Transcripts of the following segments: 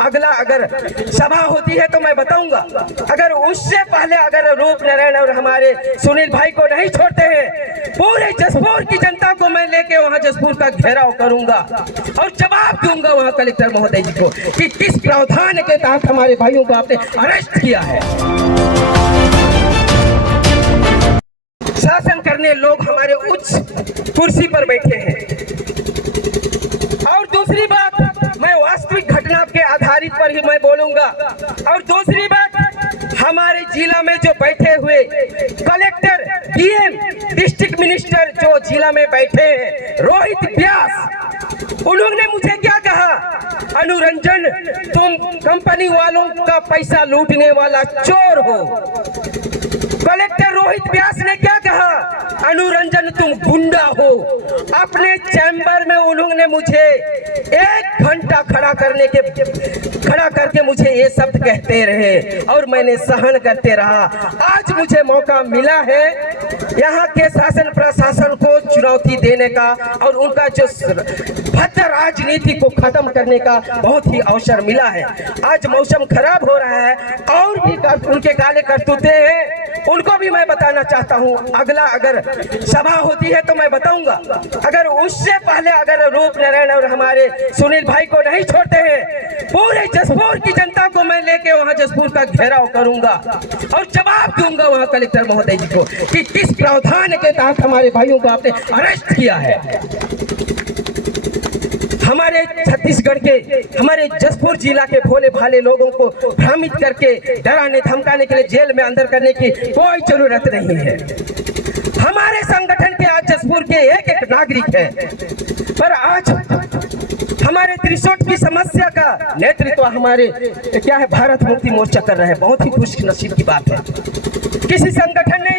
अगला अगर सभा होती है तो मैं बताऊंगा। अगर उससे पहले अगर रूप नारायण और हमारे सुनील भाई को नहीं छोड़ते हैं, पूरे जसपुर की जनता को मैं लेके वहां जसपुर का घेराव करूंगा और जवाब दूंगा वहां कलेक्टर महोदय जी को कि किस प्रावधान के तहत हमारे भाइयों को आपने अरेस्ट किया है। शासन करने लोग हमारे उच्च कुर्सी पर बैठे हैं। और दूसरी बात, मैं वास्तविक घटना के आधारित पर ही मैं बोलूंगा। और दूसरी बात, हमारे जिला में जो बैठे हुए कलेक्टर, डीएम, डिस्ट्रिक्ट मिनिस्टर जो जिला में बैठे हैं, रोहित व्यास, उन्होंने मुझे क्या कहा, अनुरंजन तुम कंपनी वालों का पैसा लूटने वाला चोर हो। कलेक्टर रोहित व्यास ने क्या कहा, अनुरंजन तुम गुंडा हो। अपने चैम्बर में उन्होंने मुझे 1 घंटा खड़ा करके मुझे ये शब्द कहते रहे और मैंने सहन करते रहा। आज मुझे मौका मिला है यहाँ के शासन प्रशासन को चुनौती देने का और उनका जो भद्र राजनीति को खत्म करने का बहुत ही अवसर मिला है। आज मौसम खराब हो रहा है और भी उनके काले करतूते हैं, उनको भी मैं बताना चाहता हूं। अगला अगर सभा होती है तो मैं बताऊंगा। अगर उससे पहले अगर रूप नारायण और हमारे सुनील भाई को नहीं छोड़ते हैं, पूरे जसपुर की जनता को मैं लेके वहां जसपुर का घेराव करूंगा और जवाब दूंगा वहां कलेक्टर महोदय जी को कि किस प्रावधान के तहत हमारे भाइयों को आपने अरेस्ट किया है। हमारे छत्तीसगढ़ के, हमारे जसपुर जिला के भोले भाले लोगों को भ्रमित करके डराने धमकाने के लिए जेल में अंदर करने की कोई जरूरत नहीं है। हमारे संगठन के आज जसपुर के एक नागरिक है, पर आज हमारे त्रिशोट की समस्या का नेतृत्व हमारे क्या है भारत मुक्ति मोर्चा कर रहे हैं। बहुत ही खुशनसीब की बात है, किसी संगठन ने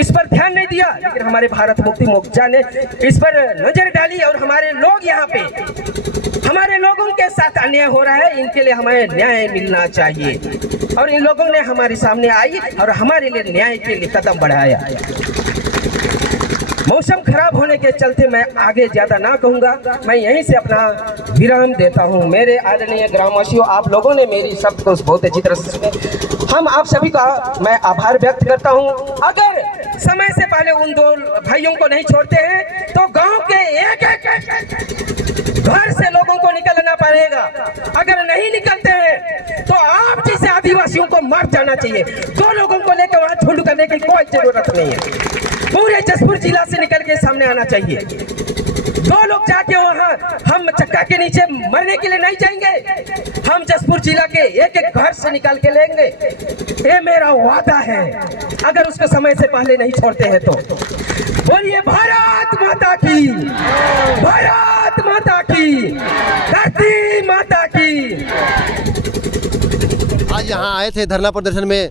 इस पर ध्यान नहीं दिया, लेकिन हमारे भारत मुक्ति मोर्चा ने इस पर नजर डाली और हमारे लोग यहाँ पे, हमारे लोगों के साथ अन्याय हो रहा है, इनके लिए हमें न्याय मिलना चाहिए। और इन लोगों ने हमारे सामने आई और हमारे लिए न्याय के लिए कदम बढ़ाया। मौसम खराब होने के चलते मैं आगे ज्यादा ना कहूंगा, मैं यहीं से अपना विराम देता हूं। मेरे आदरणीय ग्रामवासियों, आप लोगों ने मेरी शब्द को बहुत अच्छी तरह से सुने। हम आप सभी का मैं आभार व्यक्त करता हूं। अगर समय से पहले उन 2 भाइयों को नहीं छोड़ते हैं तो गांव के एक घर से लोगों को निकलना पड़ेगा। अगर नहीं निकलते हैं तो आप जैसे आदिवासियों को मार जाना चाहिए। 2 लोगों को लेकर वहां झुंड करने की कोई जरूरत नहीं है। पूरे जसपुर जिला से निकल के सामने आना चाहिए। 2 लोग जाके वहां हम चक्का के नीचे मरने के लिए नहीं जाएंगे। हम जसपुर जिला के एक घर से निकाल के लेंगे, ये मेरा वादा है। अगर उसको समय से पहले नहीं छोड़ते हैं तो बोलिए भारत माता की, भारत माता की, धरती माता की। आज यहाँ आए थे धरना प्रदर्शन में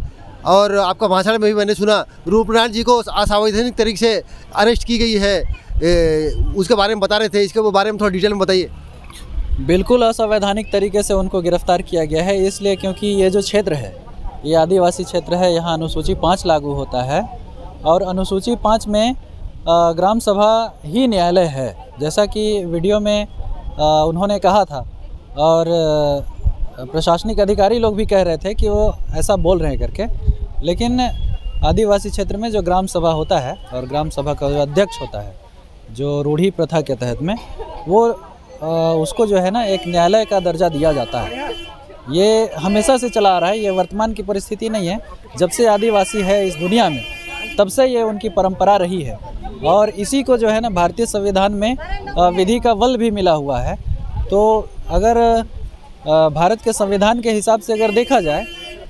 और आपका भाषण में भी मैंने सुना रूपनारायण जी को असंवैधानिक तरीके से अरेस्ट की गई है, उसके बारे में बता रहे थे। इसके बारे में थोड़ा डिटेल में बताइए। बिल्कुल असंवैधानिक तरीके से उनको गिरफ्तार किया गया है, इसलिए क्योंकि ये जो क्षेत्र है ये आदिवासी क्षेत्र है, यहाँ अनुसूची 5 लागू होता है और अनुसूची 5 में ग्राम सभा ही न्यायालय है, जैसा कि वीडियो में उन्होंने कहा था। और प्रशासनिक अधिकारी लोग भी कह रहे थे कि वो ऐसा बोल रहे हैं करके, लेकिन आदिवासी क्षेत्र में जो ग्राम सभा होता है और ग्राम सभा का जो अध्यक्ष होता है, जो रूढ़ी प्रथा के तहत में, वो उसको जो है ना एक न्यायालय का दर्जा दिया जाता है। ये हमेशा से चला आ रहा है, ये वर्तमान की परिस्थिति नहीं है। जब से आदिवासी है इस दुनिया में तब से ये उनकी परंपरा रही है और इसी को जो है ना भारतीय संविधान में विधि का बल भी मिला हुआ है। तो अगर भारत के संविधान के हिसाब से अगर देखा जाए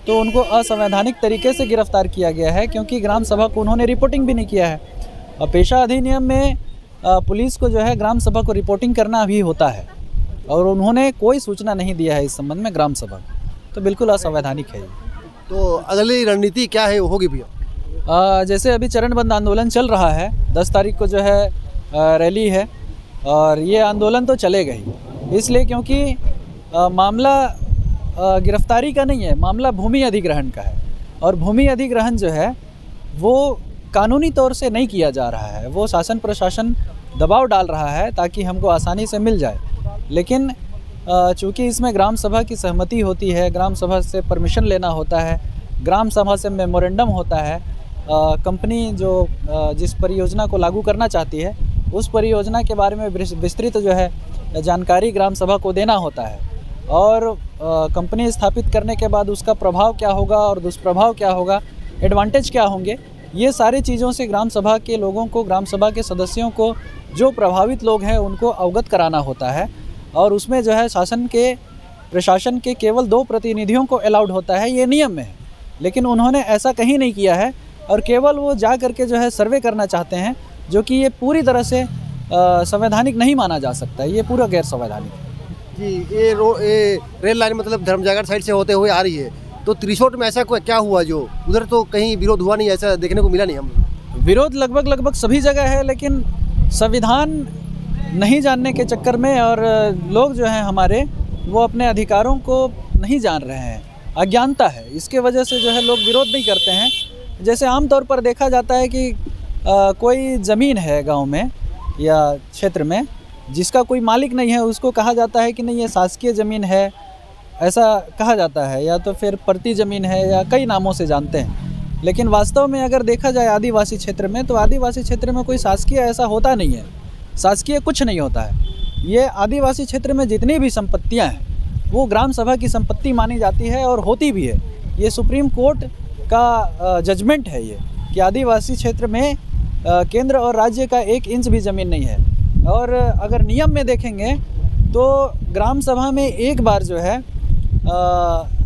तो उनको असंवैधानिक तरीके से गिरफ्तार किया गया है, क्योंकि ग्राम सभा को उन्होंने रिपोर्टिंग भी नहीं किया है। और पेशा अधिनियम में पुलिस को जो है ग्राम सभा को रिपोर्टिंग करना भी होता है और उन्होंने कोई सूचना नहीं दिया है इस संबंध में ग्राम सभा, तो बिल्कुल असंवैधानिक है ये। तो अगली रणनीति क्या है, होगी भैया? जैसे अभी चरणबद्ध आंदोलन चल रहा है, 10 तारीख को जो है रैली है और ये आंदोलन तो चलेगा ही, इसलिए क्योंकि मामला गिरफ्तारी का नहीं है, मामला भूमि अधिग्रहण का है। और भूमि अधिग्रहण जो है वो कानूनी तौर से नहीं किया जा रहा है, वो शासन प्रशासन दबाव डाल रहा है ताकि हमको आसानी से मिल जाए। लेकिन चूँकि इसमें ग्राम सभा की सहमति होती है, ग्राम सभा से परमिशन लेना होता है, ग्राम सभा से मेमोरेंडम होता है। कंपनी जो जिस परियोजना को लागू करना चाहती है उस परियोजना के बारे में विस्तृत जो है जानकारी ग्राम सभा को देना होता है, और कंपनी स्थापित करने के बाद उसका प्रभाव क्या होगा और दुष्प्रभाव क्या होगा, एडवांटेज क्या होंगे, ये सारी चीज़ों से ग्राम सभा के लोगों को, ग्राम सभा के सदस्यों को, जो प्रभावित लोग हैं उनको अवगत कराना होता है। और उसमें जो है प्रशासन के केवल 2 प्रतिनिधियों को अलाउड होता है, ये नियम में है। लेकिन उन्होंने ऐसा कहीं नहीं किया है और केवल वो जा करके जो है सर्वे करना चाहते हैं, जो कि ये पूरी तरह से संवैधानिक नहीं माना जा सकता है, ये पूरा गैर संवैधानिक है। जी, ये रेल लाइन मतलब धर्मजागर साइड से होते हुए आ रही है, तो त्रिशोट में ऐसा क्या हुआ जो उधर तो कहीं विरोध हुआ नहीं, ऐसा देखने को मिला नहीं हम? विरोध लगभग सभी जगह है, लेकिन संविधान नहीं जानने के चक्कर में और लोग जो हैं हमारे वो अपने अधिकारों को नहीं जान रहे हैं, अज्ञानता है, इसके वजह से जो है लोग विरोध नहीं करते हैं। जैसे आमतौर पर देखा जाता है कि कोई ज़मीन है गांव में या क्षेत्र में जिसका कोई मालिक नहीं है, उसको कहा जाता है कि नहीं ये शासकीय ज़मीन है, ऐसा कहा जाता है, या तो फिर प्रति ज़मीन है, या कई नामों से जानते हैं। लेकिन वास्तव में अगर देखा जाए आदिवासी क्षेत्र में, तो आदिवासी क्षेत्र में कोई शासकीय ऐसा होता नहीं है, शासकीय कुछ नहीं होता है। ये आदिवासी क्षेत्र में जितनी भी संपत्तियां हैं वो ग्राम सभा की संपत्ति मानी जाती है और होती भी है। ये सुप्रीम कोर्ट का जजमेंट है ये कि आदिवासी क्षेत्र में केंद्र और राज्य का 1 इंच भी ज़मीन नहीं है। और अगर नियम में देखेंगे तो ग्राम सभा में एक बार जो है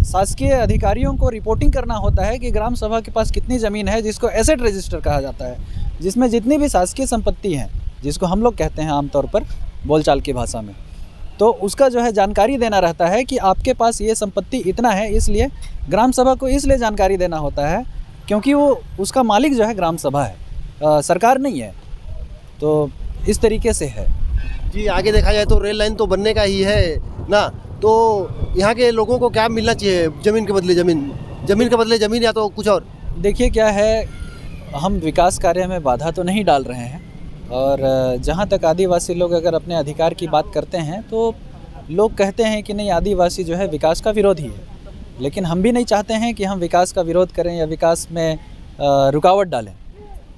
शासकीय अधिकारियों को रिपोर्टिंग करना होता है कि ग्राम सभा के पास कितनी ज़मीन है, जिसको एसेट रजिस्टर कहा जाता है, जिसमें जितनी भी शासकीय संपत्ति हैं, जिसको हम लोग कहते हैं आमतौर पर बोलचाल की भाषा में, तो उसका जो है जानकारी देना रहता है कि आपके पास ये संपत्ति इतना है। इसलिए ग्राम सभा को इसलिए जानकारी देना होता है क्योंकि वो उसका मालिक जो है ग्राम सभा है, सरकार नहीं है। तो इस तरीके से है। जी, आगे देखा जाए तो रेल लाइन तो बनने का ही है ना, तो यहाँ के लोगों को क्या मिलना चाहिए? ज़मीन के बदले ज़मीन या तो कुछ और? देखिए क्या है, हम विकास कार्य में बाधा तो नहीं डाल रहे हैं, और जहाँ तक आदिवासी लोग अगर अपने अधिकार की बात करते हैं तो लोग कहते हैं कि नहीं आदिवासी जो है विकास का विरोधी है। लेकिन हम भी नहीं चाहते हैं कि हम विकास का विरोध करें या विकास में रुकावट डालें।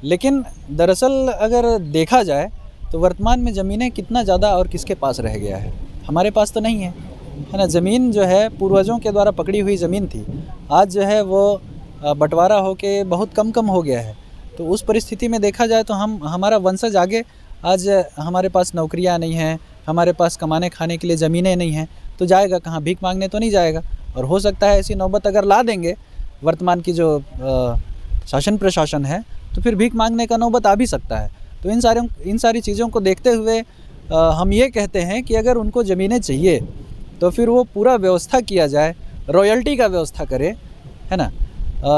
लेकिन दरअसल अगर देखा जाए तो वर्तमान में ज़मीनें कितना ज़्यादा और किसके पास रह गया है? हमारे पास तो नहीं है ना। ज़मीन जो है पूर्वजों के द्वारा पकड़ी हुई ज़मीन थी, आज जो है वो बंटवारा होके बहुत कम हो गया है। तो उस परिस्थिति में देखा जाए तो हमारा वंशज आगे, आज हमारे पास नौकरियां नहीं हैं, हमारे पास कमाने खाने के लिए ज़मीनें नहीं हैं, तो जाएगा कहाँ? भीख मांगने तो नहीं जाएगा। और हो सकता है ऐसी नौबत अगर ला देंगे वर्तमान की जो शासन प्रशासन है, तो फिर भीख मांगने का नौबत आ भी सकता है। तो इन सारी चीज़ों को देखते हुए हम ये कहते हैं कि अगर उनको ज़मीनें चाहिए तो फिर वो पूरा व्यवस्था किया जाए, रॉयल्टी का व्यवस्था करे, है ना।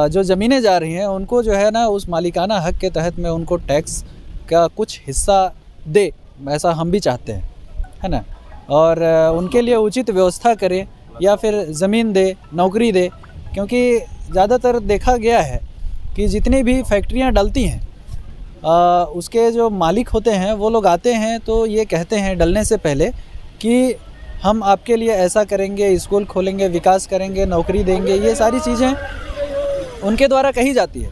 जो ज़मीनें जा रही हैं उनको जो है ना उस मालिकाना हक के तहत में उनको टैक्स का कुछ हिस्सा दे, ऐसा हम भी चाहते हैं, है ना। और उनके लिए उचित व्यवस्था करे या फिर ज़मीन दे, नौकरी दे। क्योंकि ज़्यादातर देखा गया है कि जितनी भी फैक्ट्रियां डलती हैं उसके जो मालिक होते हैं वो लोग आते हैं तो ये कहते हैं डलने से पहले कि हम आपके लिए ऐसा करेंगे, स्कूल खोलेंगे, विकास करेंगे, नौकरी देंगे, ये सारी चीज़ें उनके द्वारा कही जाती है।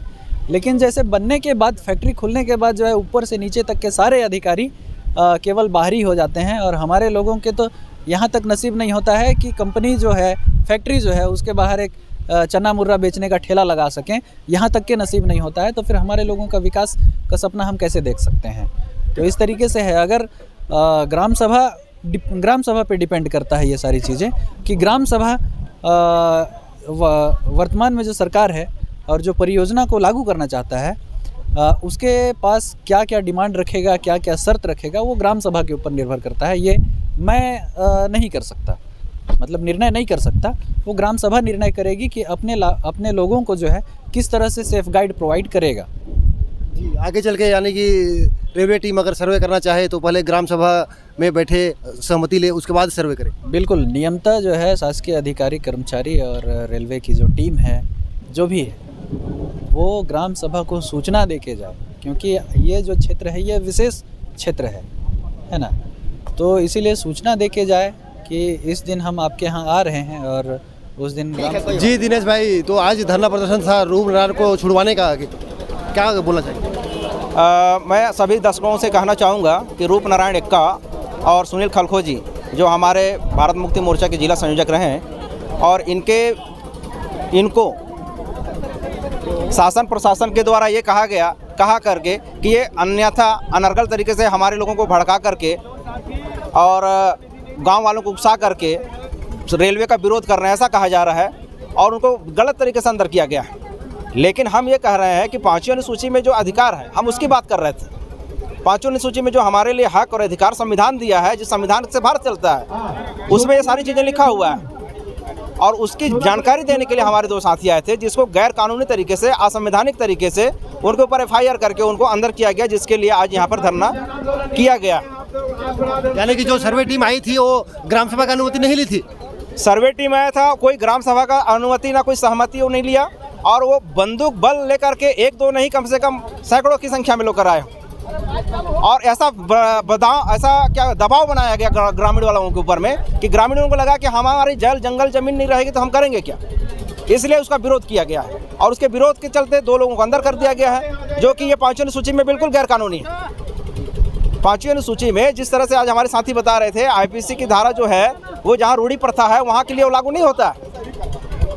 लेकिन जैसे बनने के बाद, फैक्ट्री खुलने के बाद जो है ऊपर से नीचे तक के सारे अधिकारी केवल बाहरी हो जाते हैं, और हमारे लोगों के तो यहाँ तक नसीब नहीं होता है कि कंपनी जो है, फैक्ट्री जो है, उसके बाहर एक चना मुर्रा बेचने का ठेला लगा सकें, यहाँ तक के नसीब नहीं होता है। तो फिर हमारे लोगों का विकास का सपना हम कैसे देख सकते हैं? तो इस तरीके से है। अगर ग्राम सभा पे डिपेंड करता है ये सारी चीज़ें कि ग्राम सभा वर्तमान में जो सरकार है और जो परियोजना को लागू करना चाहता है उसके पास क्या क्या डिमांड रखेगा, क्या क्या शर्त रखेगा, वो ग्राम सभा के ऊपर निर्भर करता है। ये मैं नहीं कर सकता, मतलब निर्णय नहीं कर सकता। वो ग्राम सभा निर्णय करेगी कि अपने लोगों को जो है किस तरह से सेफ गाइड प्रोवाइड करेगा। जी, आगे चल के यानी कि रेलवे टीम अगर सर्वे करना चाहे तो पहले ग्राम सभा में बैठे सहमति ले, उसके बाद सर्वे करे। बिल्कुल, नियमतः जो है शासकीय अधिकारी, कर्मचारी और रेलवे की जो टीम है, जो भी है, वो ग्राम सभा को सूचना दे के जाए, क्योंकि ये जो क्षेत्र है ये विशेष क्षेत्र है ना। तो इसीलिए सूचना दे के जाए कि इस दिन हम आपके यहाँ आ रहे हैं और उस दिन जी दिनेश भाई, तो आज धरना प्रदर्शन था रूप नारायण को छुड़वाने का, क्या बोलना चाहिए? मैं सभी दर्शकों से कहना चाहूँगा कि रूप नारायण एक्का और सुनील खलखोजी जो हमारे भारत मुक्ति मोर्चा के जिला संयोजक रहे हैं और इनको शासन प्रशासन के द्वारा ये कहा करके कि ये अन्यथा अनर्गल तरीके से हमारे लोगों को भड़का करके और गांव वालों को उकसा करके रेलवे का विरोध कर रहे हैं, ऐसा कहा जा रहा है और उनको गलत तरीके से अंदर किया गया है। लेकिन हम ये कह रहे हैं कि 5वीं अनुसूची में जो अधिकार है, हम उसकी बात कर रहे थे। 5वीं अनुसूची में जो हमारे लिए हक और अधिकार संविधान दिया है, जिस संविधान से भारत चलता है, उसमें ये सारी चीज़ें लिखा हुआ है और उसकी जानकारी देने के लिए हमारे 2 साथी आए थे, जिसको गैर कानूनी तरीके से, असंवैधानिक तरीके से उनके ऊपर FIR करके उनको अंदर किया गया, जिसके लिए आज यहाँ पर धरना किया गया। यानी कि जो सर्वे टीम आई थी वो ग्राम सभा की अनुमति नहीं ली थी? सर्वे टीम आया था, कोई ग्राम सभा का अनुमति ना कोई सहमति वो नहीं लिया और वो बंदूक बल लेकर के 1-2 नहीं, कम से कम सैकड़ों की संख्या में लोग आए और ऐसा दबाव बनाया गया ग्रामीण वालों के ऊपर में कि ग्रामीणों को लगा कि हमारी जल जंगल जमीन नहीं रहेगी तो हम करेंगे क्या, इसलिए उसका विरोध किया गया है और उसके विरोध के चलते 2 लोगों को अंदर कर दिया गया है, जो कि ये 5वीं अनुसूची में बिल्कुल गैरकानूनी है। 5वीं अनुसूची में जिस तरह से आज हमारे साथी बता रहे थे, IPC की धारा जो है वो जहाँ रूढ़ी प्रथा है वहाँ के लिए वो लागू नहीं होता,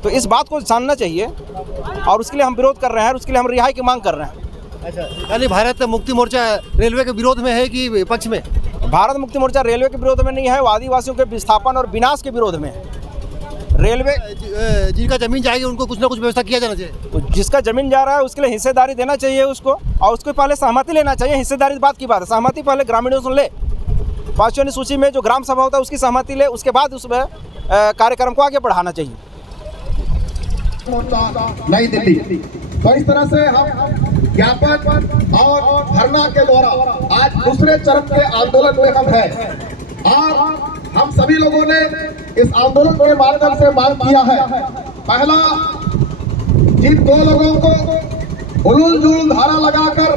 तो इस बात को जानना चाहिए और उसके लिए हम विरोध कर रहे हैं और उसके लिए हम रिहाई की मांग कर रहे हैं। अच्छा, यानी भारत मुक्ति मोर्चा रेलवे के विरोध में है कि पक्ष में? भारत मुक्ति मोर्चा रेलवे के विरोध में नहीं है, वो आदिवासियों के विस्थापन और विनाश के विरोध में है। रेलवे जिनका जमीन जाएगी उनको कुछ ना कुछ व्यवस्था किया जाना चाहिए। तो जिसका जमीन जा रहा है उसके लिए हिस्सेदारी देना चाहिए उसको, और उसको पहले सहमति लेना चाहिए। हिस्सेदारी बात की बात है, सहमति पहले ग्रामीणों से ले। 5वीं अनुसूची में जो ग्राम सभा होता है उसकी सहमति ले, उसके बाद उसमें कार्यक्रम को आगे बढ़ाना चाहिए। नई दिल्ली, तो इस तरह से हम ज्ञापन और धरना के द्वारा आज दूसरे चरण के आंदोलन में हम हैं और हम सभी लोगों ने इस आंदोलन के माध्यम से मांग किया है। पहला, जिन 2 लोगों को उलूल जुलूल धारा लगाकर,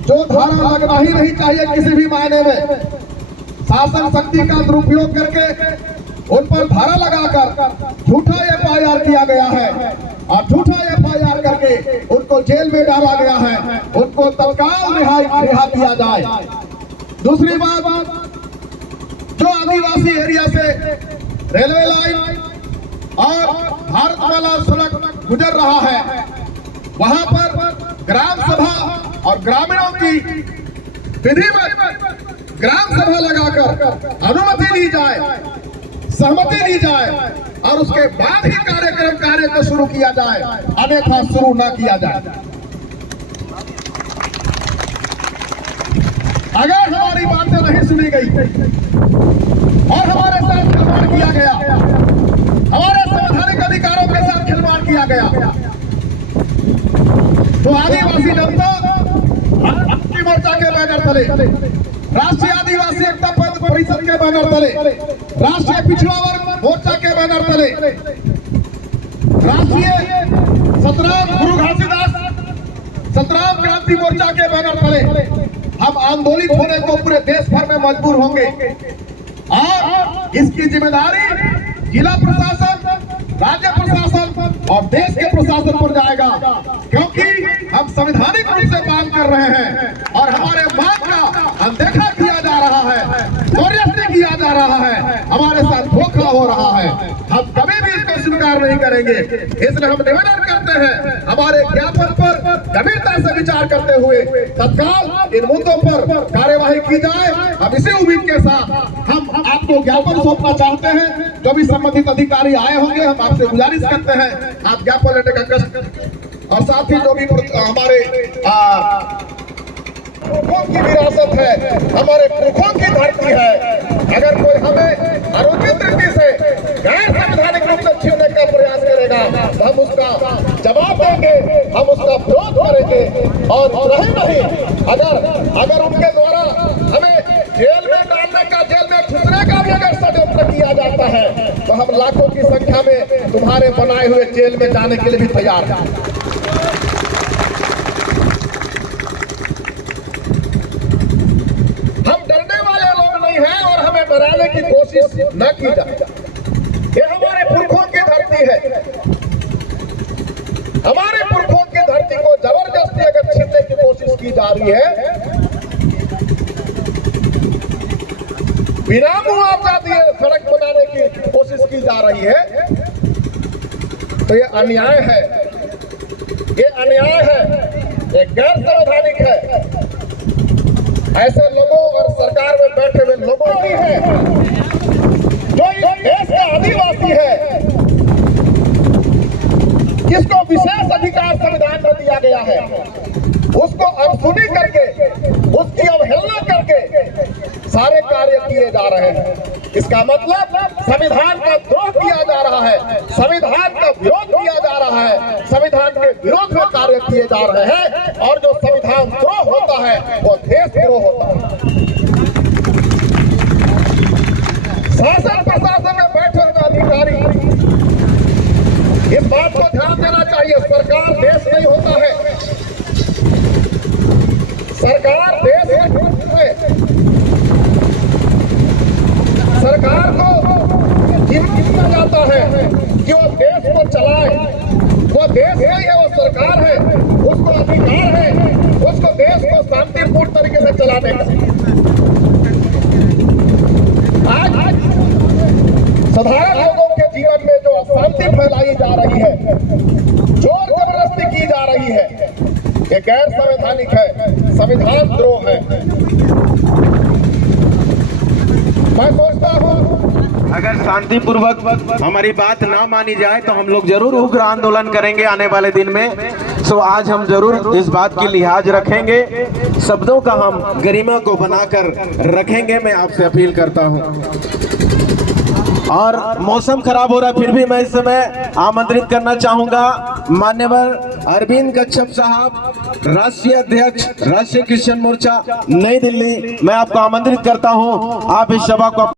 जो धारा लगना ही नहीं चाहिए किसी भी मायने में, शासन शक्ति का दुरुपयोग करके उन पर धारा लगाकर झूठा FIR किया गया है और झूठा FIR करके उनको जेल में डाला गया है, उनको तत्काल रिहा किया जाए। दूसरी बात, जो आदिवासी एरिया से रेलवे लाइन और भारतमाला सड़क गुजर रहा है, वहां पर ग्राम सभा और ग्रामीणों की विधिवत ग्राम सभा लगाकर अनुमति ली जाए, सहमति ली जाए और उसके बाद ही कार्य को शुरू किया जाए, अन्यथा शुरू ना किया जाए। अगर हमारी बातें नहीं सुनी गई और हमारे साथ खिलवाड़ किया गया, हमारे संवैधानिक अधिकारों के साथ खिलवाड़ किया गया, तो आदिवासी जनता मुक्ति मोर्चा के बैनर तले, राष्ट्रीय आदिवासी एकता परिषद के बैनर तले, राष्ट्रीय पिछड़ा वर्ग मोर्चा के बैनर तले, राष्ट्रीय सतराम गुरु घासीदास सतराम क्रांति मोर्चा के बैनर तले हम आंदोलित होने को पूरे देश भर में मजबूर होंगे और इसकी जिम्मेदारी जिला प्रशासन, राज्य प्रशासन और देश के प्रशासन पर जाएगा, क्योंकि हम संवैधानिक रूप से मांग कर रहे हैं और हमारे मांग का अनदेखा किया जा रहा है, दुरुपयोग किया जा रहा है, हमारे साथ धोखा हो रहा है। हम कभी भी इसको स्वीकार नहीं करेंगे। इसलिए हम निवेदन करते हैं, हमारे ज्ञापन पर गंभीरता से विचार करते हुए तत्काल इन मुद्दों पर कार्यवाही की जाए। हम इसी उम्मीद के साथ हम आपको ज्ञापन सौंपना चाहते हैं। जो भी संबंधित अधिकारी आए होंगे, हम आपसे गुजारिश करते हैं आप ज्ञापन लेने का कष्ट, और साथ ही जो भी हमारे पुरखों की विरासत है, हमारे पुरखों की धरती है, अगर कोई हमें आरोपित तरीके से गैर संवैधानिक रूप से छीनने का प्रयास करेगा तो हम उसका जवाब देंगे, हम उसका विरोध करेंगे। और रहे नहीं, अगर उनके द्वारा हमें जेल में डालने का, जेल में ठुसने का भी अगर षड्यंत्र किया जाता है तो हम लाखों की संख्या में तुम्हारे बनाए हुए जेल में जाने के लिए भी तैयार हैं। हम डरने वाले लोग नहीं हैं और हमें डराने की कोशिश न की जाए। ये हमारे पुरखों की धरती है। हमारे पुरखों की धरती को जबरदस्ती अगर छीनने की कोशिश की जा रही है, बिना मुआवजा दिए सड़क बनाने की कोशिश की जा रही है, तो ये अन्याय है, ये अन्याय है, ये गैर संवैधानिक है। ऐसे लोगों और सरकार में बैठे हुए लोगों ही है जो इस देश का आदिवासी है, जिसको विशेष अधिकार संविधान में दिया गया है, उसको अनसुनी करके, उसकी अवहेलना करके सारे कार्य किए जा रहे हैं। इसका मतलब संविधान का द्रोह किया जा रहा है, संविधान का विरोध किया जा रहा है, संविधान के विरोध में कार्य किए जा रहे हैं। और जो संविधान द्रोह होता है वो देशद्रोह होता है। शासन प्रशासन में बैठे हुए अधिकारी इस बात को ध्यान देना चाहिए। सरकार देश नहीं होता है, सरकार देश है। सरकार को जिम्मा जाता है कि वो देश को चलाए। वो देश नहीं है, वो सरकार है, उसको अधिकार है उसको देश को शांतिपूर्ण तरीके से चलाने का। आज साधारण लोगों के जीवन में जो अशांति फैलाई जा रही है, जोर जबरदस्ती की जा रही है, ये गैर संवैधानिक है, संविधान द्रोह है। मैं सोचता हूँ अगर शांतिपूर्वक हमारी बात ना मानी जाए तो हम लोग जरूर उग्र आंदोलन करेंगे आने वाले दिन में। सो आज हम जरूर इस बात की लिहाज रखेंगे, शब्दों का हम गरिमा को बनाकर रखेंगे, मैं आपसे अपील करता हूं। और मौसम खराब हो रहा है, फिर भी मैं इस समय आमंत्रित करना चाहूंगा मान्यवर अरविंद कच्छप साहब, राष्ट्रीय अध्यक्ष राष्ट्रीय क्रिश्चियन मोर्चा नई दिल्ली, मैं आपको आमंत्रित करता हूं, आप इस सभा को